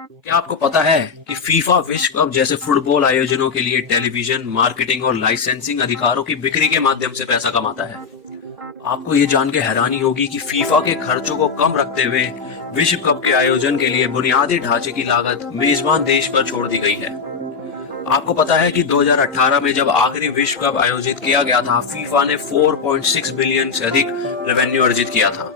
क्या आपको पता है कि फीफा विश्व कप जैसे फुटबॉल आयोजनों के लिए टेलीविजन, मार्केटिंग और लाइसेंसिंग अधिकारों की बिक्री के माध्यम से पैसा कमाता है। आपको ये जान के हैरानी होगी कि फीफा के खर्चों को कम रखते हुए विश्व कप के आयोजन के लिए बुनियादी ढांचे की लागत मेजबान देश पर छोड़ दी गई है। आपको पता है कि 2018 में जब आखिरी विश्व कप आयोजित किया गया था, फीफा ने 4.6 बिलियन से अधिक रेवेन्यू अर्जित किया था।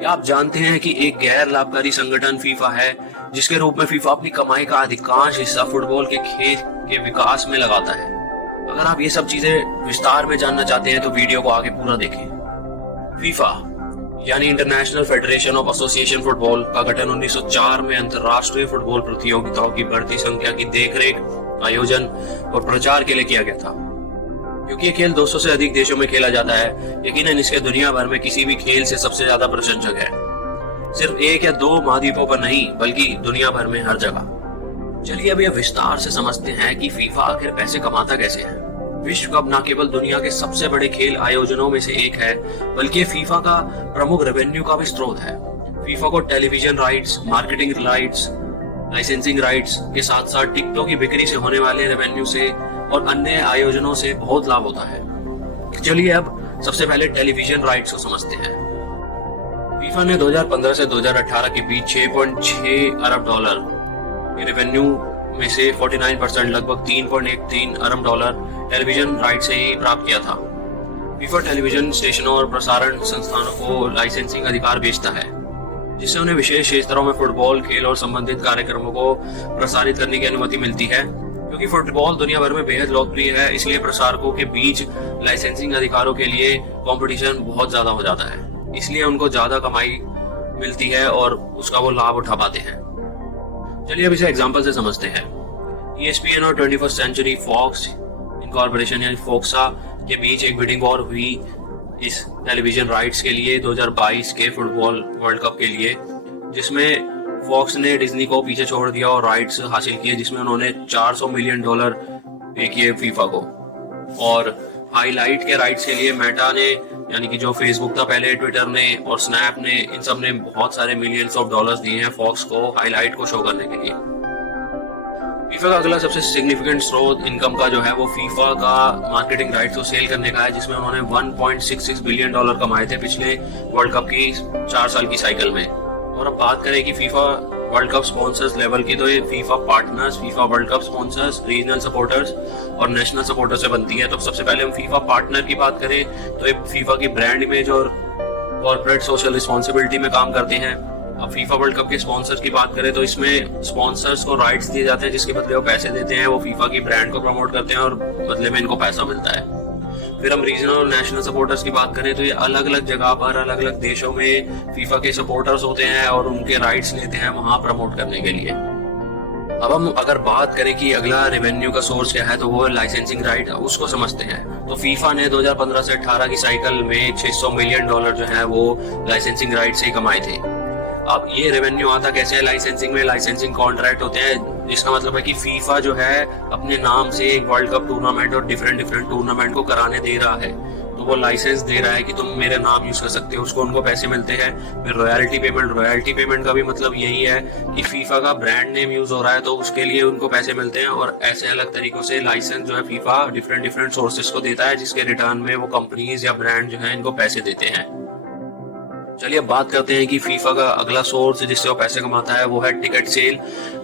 क्या आप जानते हैं कि एक गैर लाभकारी संगठन फीफा है, जिसके रूप में फीफा अपनी कमाई का अधिकांश हिस्सा फुटबॉल के खेल के विकास में लगाता है। अगर आप ये सब चीजें विस्तार में जानना चाहते हैं तो वीडियो को आगे पूरा देखें। फीफा यानी international federation of association football का गठन 1904 में अंतरराष्ट्रीय फुटबॉल प्रतियोगिताओं की बढ़ती संख्या की देखरेख, आयोजन और प्रचार के लिए किया गया था। क्योंकि ये खेल 200 से अधिक देशों में खेला जाता है, यकीनन इसके दुनिया भर में किसी भी खेल से सबसे ज्यादा प्रशंसक है। सिर्फ एक या दो महाद्वीपों पर नहीं, बल्कि दुनिया भर में हर जगह। चलिए अब यह विस्तार से समझते हैं कि फीफा आखिर पैसे कमाता कैसे है। विश्व कप न केवल दुनिया के सबसे बड़े खेल आयोजनों में से एक है, बल्कि फीफा का प्रमुख रेवेन्यू का भी स्रोत है। फीफा को television rights, marketing rights, licensing rights के साथ साथ टिकटों की बिक्री से होने वाले रेवेन्यू से और अन्य आयोजनों से बहुत लाभ होता है। चलिए अब सबसे पहले टेलीविजन राइट्स को समझते हैं। फीफा ने 2015 से 2018 के बीच 6.6 अरब डॉलर के रेवेन्यू में से 49% लगभग 3.13 अरब डॉलर टेलीविजन राइट से ही प्राप्त किया था। फीफा टेलीविजन स्टेशनों और प्रसारण संस्थानों को लाइसेंसिंग अधिकार बेचता है, जिससे उन्हें विशेष क्षेत्रों में फुटबॉल खेल और संबंधित कार्यक्रमों को प्रसारित करने की अनुमति मिलती है। क्योंकि फुटबॉल दुनिया भर में बेहद लोकप्रिय है, इसलिए प्रसारकों के बीच लाइसेंसिंग अधिकारों के लिए कंपटीशन बहुत ज्यादा हो जाता है। इसलिए उनको ज्यादा कमाई मिलती है और उसका वो लाभ उठा पाते हैं। चलिए अब इसे एग्जांपल से समझते हैं। ESPN और 21st सेंचुरी फॉक्स इनकॉर्पोरेशन यानी फोक्सा के बीच एक बिडिंग वॉर हुई इस टेलीविजन राइट्स के लिए 2022 के फुटबॉल वर्ल्ड कप के लिए, जिसमें फॉक्स ने डिज्नी को पीछे छोड़ दिया और राइट्स हासिल किए, जिसमें उन्होंने $400 मिलियन पे किए फीफा को। और हाईलाइट के राइट्स के लिए मेटा ने, यानी कि जो फेसबुक था पहले, ट्विटर ने और स्नैप ने, इन सब ने बहुत सारे मिलियंस ऑफ डॉलर्स दिए हैं फॉक्स को हाईलाइट को शो करने के लिए। फीफा का अगला सबसे सिग्निफिकेंट स्रोत इनकम का जो है वो फीफा का मार्केटिंग राइट्स को सेल करने का है, जिसमें उन्होंने $1.66 बिलियन कमाए थे पिछले वर्ल्ड कप की 4 साल की साइकिल में। और अब बात करें कि FIFA world cup sponsors level की, तो ये FIFA partners, FIFA world cup sponsors, regional supporters और नेशनल सपोर्टर्स से बनती है। तो सबसे पहले हम फीफा पार्टनर की बात करें तो ये फीफा की ब्रांड इमेज और कॉर्पोरेट सोशल रिस्पॉन्सिबिलिटी में काम करते हैं। अब फीफा वर्ल्ड कप के स्पॉन्सर्स की बात करें तो इसमें स्पॉन्सर्स को राइट्स दिए जाते हैं, जिसके बदले वो पैसे देते हैं, वो फीफा की ब्रांड को प्रमोट करते हैं और बदले में इनको पैसा मिलता है। फिर हम रीजनल और नेशनल सपोर्टर्स की बात करें तो ये अलग अलग जगह पर अलग अलग देशों में फीफा के सपोर्टर्स होते हैं और उनके राइट्स लेते हैं वहां प्रमोट करने के लिए। अब हम अगर बात करें कि अगला रेवेन्यू का सोर्स क्या है तो वो है लाइसेंसिंग राइट, उसको समझते हैं। तो फीफा ने 2015 से 18 की साइकिल में $600 मिलियन जो है वो लाइसेंसिंग राइट से ही कमाए थे। अब ये रेवेन्यू आता कैसे है लाइसेंसिंग में? लाइसेंसिंग कॉन्ट्रैक्ट होते हैं, जिसका मतलब है कि फीफा जो है अपने नाम से एक वर्ल्ड कप टूर्नामेंट और डिफरेंट टूर्नामेंट को कराने दे रहा है, तो वो लाइसेंस दे रहा है कि तुम मेरे नाम यूज कर सकते हो, उसको उनको पैसे मिलते हैं। फिर रॉयल्टी पेमेंट का भी मतलब यही है कि फीफा का ब्रांड नेम यूज हो रहा है तो उसके लिए उनको पैसे मिलते हैं। और ऐसे अलग तरीकों से लाइसेंस जो है फीफा डिफरेंट सोर्सेस को देता है, जिसके रिटर्न में वो कंपनीज या ब्रांड जो है इनको पैसे देते हैं। चलिए अब बात करते हैं कि फीफा का अगला सोर्स जिससे वो पैसे कमाता है वो है टिकट सेल।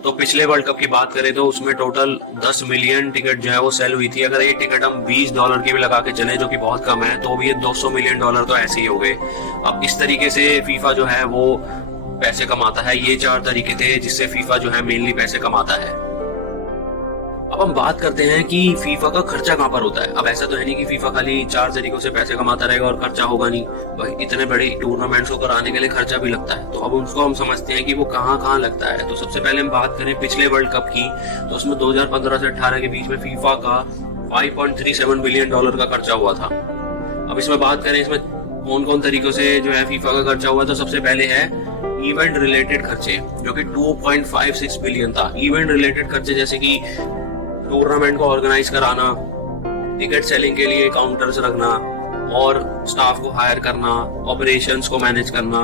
तो पिछले वर्ल्ड कप की बात करें तो उसमें टोटल 10 मिलियन टिकट जो है वो सेल हुई थी। अगर ये टिकट हम $20 की भी लगा के चले, जो कि बहुत कम है, तो भी ये $200 मिलियन तो ऐसे ही हो गए। अब इस तरीके से फीफा जो है वो पैसे कमाता है। ये 4 तरीके थे जिससे फीफा जो है मेनली पैसे कमाता है। अब हम बात करते हैं कि फीफा का खर्चा कहाँ पर होता है। अब ऐसा तो है नहीं कि फीफा खाली 4 तरीकों से पैसे कमाता रहेगा और खर्चा होगा नहीं। भाई इतने बड़े टूर्नामेंट्स को कराने के लिए खर्चा भी लगता है, तो अब उसको हम समझते हैं कि वो कहाँ कहाँ लगता है। तो सबसे पहले हम बात करें पिछले वर्ल्ड कप की, तो उसमें 2015 से 18 के बीच में फीफा का $5.37 बिलियन का खर्चा हुआ था। अब इसमें बात करें इसमें कौन कौन तरीकों से जो है फीफा का खर्चा हुआ, तो सबसे पहले है इवेंट रिलेटेड खर्चे, जो कि 2.56 बिलियन था। इवेंट रिलेटेड खर्चे जैसे कि टूर्नामेंट को ऑर्गेनाइज कराना, टिकट सेलिंग के लिए काउंटर्स रखना और स्टाफ को हायर करना, ऑपरेशंस को मैनेज करना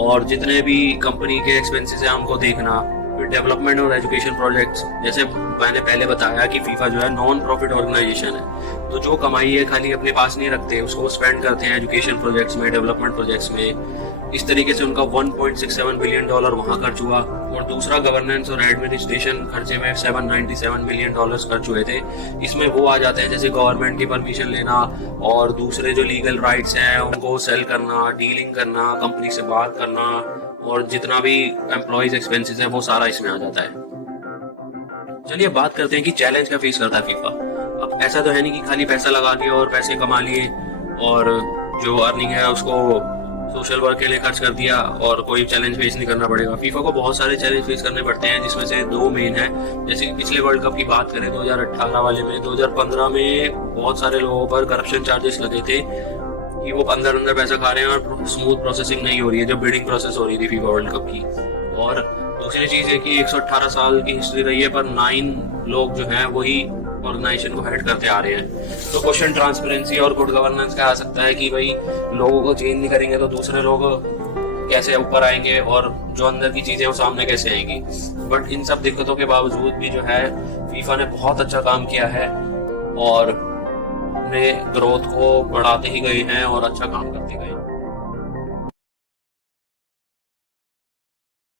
और जितने भी कंपनी के एक्सपेंसेस हैं उनको देखना, डेवलपमेंट और एजुकेशन प्रोजेक्ट्स, जैसे मैंने पहले बताया कि फीफा जो है नॉन प्रॉफिट ऑर्गेनाइजेशन है, तो जो कमाई है खाली अपने पास नहीं रखते, उसको स्पेंड करते हैं एजुकेशन प्रोजेक्ट्स में, डेवलपमेंट प्रोजेक्ट्स में। इस तरीके से उनका $1.67 बिलियन वहां खर्च हुआ। और दूसरा गवर्नेंस और एडमिनिस्ट्रेशन खर्चे में $797 मिलियन खर्च हुए थे। इसमें वो आ जाते हैं जैसे गवर्नमेंट की परमिशन लेना और दूसरे जो लीगल राइट्स हैं उनको सेल करना, डीलिंग करना, कंपनी से बात करना, और जितना भी एम्प्लॉइज एक्सपेंसेस है वो सारा इसमें आ जाता है। चलिए बात करते हैं कि चैलेंज क्या फेस करता है फीफा। अब ऐसा तो है नहीं कि खाली पैसा लगा दिया और पैसे कमा लिए और जो अर्निंग है उसको सोशल वर्क के लिए खर्च कर दिया और कोई चैलेंज फेस नहीं करना पड़ेगा। फीफा को बहुत सारे चैलेंज फेस करने पड़ते हैं, जिसमें से दो मेन है। जैसे कि पिछले वर्ल्ड कप की बात करें 2018 वाले में, 2015 में बहुत सारे लोगों पर करप्शन चार्जेस लगे थे कि वो अंदर पैसा खा रहे हैं और स्मूथ प्रोसेसिंग नहीं हो रही है, जो बिडिंग प्रोसेस हो रही थी फीफा वर्ल्ड कप की। और दूसरी चीज है कि 118 साल की हिस्ट्री रही है, पर 9 लोग जो हैं वही ऑर्गेनाइजेशन को हेड करते आ रहे हैं। तो क्वेश्चन ट्रांसपेरेंसी और गुड गवर्नेंस का आ सकता है कि भाई लोगों को चेंज नहीं करेंगे तो दूसरे लोग कैसे ऊपर आएंगे और जो अंदर की चीजें वो सामने कैसे आएंगी। बट इन सब दिक्कतों के बावजूद भी जो है फीफा ने बहुत अच्छा काम किया है और अपने ग्रोथ को बढ़ाते ही गए हैं और अच्छा काम करते गए हैं।